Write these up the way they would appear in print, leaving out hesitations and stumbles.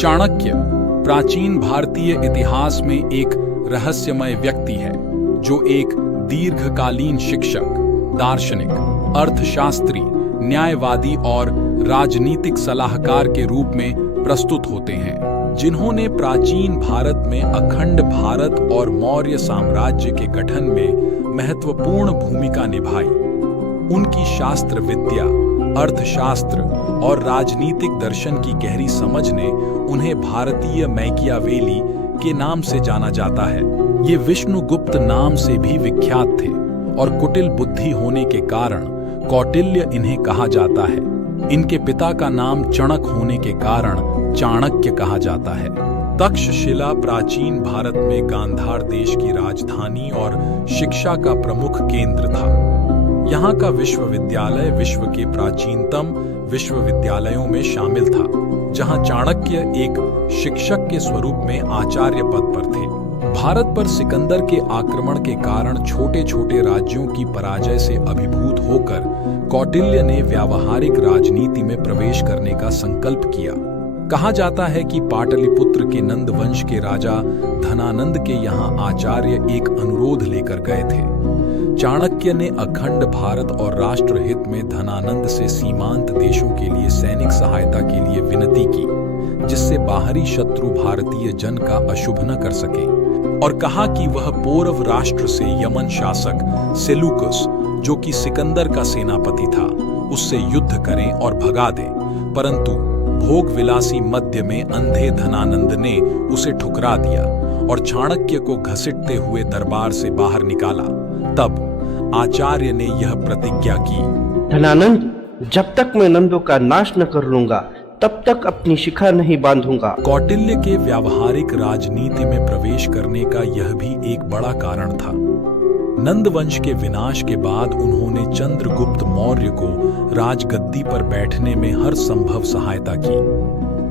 चाणक्य प्राचीन भारतीय इतिहास में एक रहस्यमय व्यक्ति है जो एक दीर्घकालीन शिक्षक, दार्शनिक, अर्थशास्त्री, न्यायवादी और राजनीतिक सलाहकार के रूप में प्रस्तुत होते हैं, जिन्होंने प्राचीन भारत में अखंड भारत और मौर्य साम्राज्य के गठन में महत्वपूर्ण भूमिका निभाई। उनकी शास्त्र विद्या, अर्थशास्त्र और राजनीतिक दर्शन की गहरी समझ ने उन्हें भारतीय मैकियावेली के नाम से जाना जाता है। ये विष्णुगुप्त नाम से भी विख्यात थे और कुटिल बुद्धि होने के कारण कौटिल्य इन्हें कहा जाता है। इनके पिता का नाम चणक होने के कारण चाणक्य कहा जाता है। तक्षशिला प्राचीन भारत में गांधार देश की राजधानी और शिक्षा का प्रमुख केंद्र था। यहाँ का विश्वविद्यालय विश्व के प्राचीनतम विश्वविद्यालयों में शामिल था, जहाँ चाणक्य एक शिक्षक के स्वरूप में आचार्य पद पर थे। भारत पर सिकंदर के आक्रमण के कारण छोटे छोटे राज्यों की पराजय से अभिभूत होकर कौटिल्य ने व्यावहारिक राजनीति में प्रवेश करने का संकल्प किया। कहा जाता है कि पाटलिपुत्र के नंद वंश के राजा धनानंद के यहाँ आचार्य एक अनुरोध लेकर गए थे। चाणक्य ने अखंड भारत और राष्ट्रहित में धनानंद से सीमांत देशों के लिए सैनिक सहायता के लिए विनती की, जिससे बाहरी शत्रु भारतीय जन का अशुभ न कर सके, और कहा कि वह पूर्व राष्ट्र से यमन शासक सेलूकस, जो कि सिकंदर का सेनापति था, उससे युद्ध करें और भगा दे। परंतु भोग विलासी मध्य में अंधे धनानंद ने उसे ठुकरा दिया और चाणक्य को घसीटते हुए दरबार से बाहर निकाला। तब आचार्य ने यह प्रतिज्ञा की, धनानंद, जब तक मैं नंदों का नाश न कर लूंगा तब तक अपनी शिखा नहीं बांधूंगा। कौटिल्य के व्यावहारिक राजनीति में प्रवेश करने का यह भी एक बड़ा कारण था। नंद वंश के विनाश के बाद उन्होंने चंद्रगुप्त मौर्य को राजगद्दी पर बैठने में हर संभव सहायता की।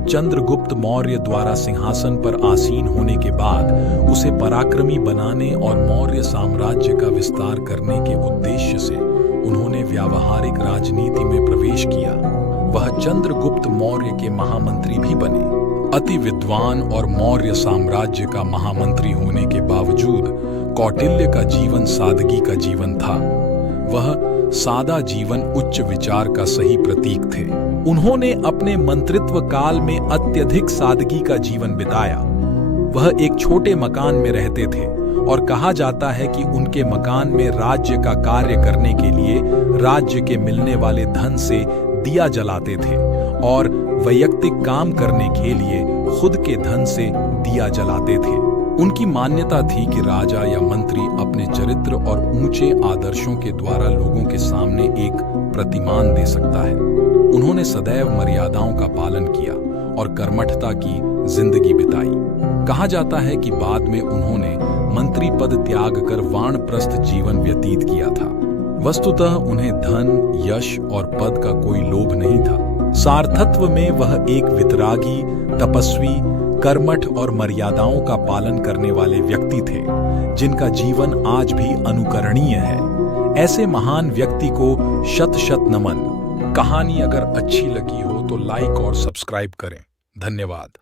चंद्रगुप्त मौर्य द्वारा सिंहासन पर आसीन होने के बाद उसे पराक्रमी बनाने और मौर्य साम्राज्य का विस्तार करने के उद्देश्य से उन्होंने व्यावहारिक राजनीति में प्रवेश किया। वह चंद्रगुप्त मौर्य के महामंत्री भी बने। अति विद्वान और मौर्य साम्राज्य का महामंत्री होने के बावजूद कौटिल्य का जीवन सादगी का जीवन था। वह सादा जीवन उच्च विचार का सही प्रतीक थे। उन्होंने अपने मंत्रित्व काल में अत्यधिक सादगी का जीवन बिताया। वह एक छोटे मकान में रहते थे और कहा जाता है कि उनके मकान में राज्य का कार्य करने के लिए राज्य के मिलने वाले धन से दिया जलाते थे और वैयक्तिक काम करने के लिए खुद के धन से दिया जलाते थे। उनकी मान्यता थी कि राजा या मंत्री अपने चरित्र और ऊंचे आदर्शों के द्वारा लोगों के सामने एक प्रतिमान दे सकता है। उन्होंने सदैव मर्यादाओं का पालन किया और कर्मठता की जिंदगी बिताई। कहा जाता है कि बाद में उन्होंने मंत्री पद त्याग कर वानप्रस्थ जीवन व्यतीत किया था। वस्तुतः उन्हें धन, यश और पद का कोई लोभ नहीं था। सार्थत्व में वह एक वितरागी, तपस्वी, कर्मठ और मर्यादाओं का पालन करने वाले व्यक्ति थे, जिनका जीवन आज भी अनुकरणीय है। ऐसे महान व्यक्ति को शत शत नमन। कहानी अगर अच्छी लगी हो तो लाइक और सब्सक्राइब करें। धन्यवाद।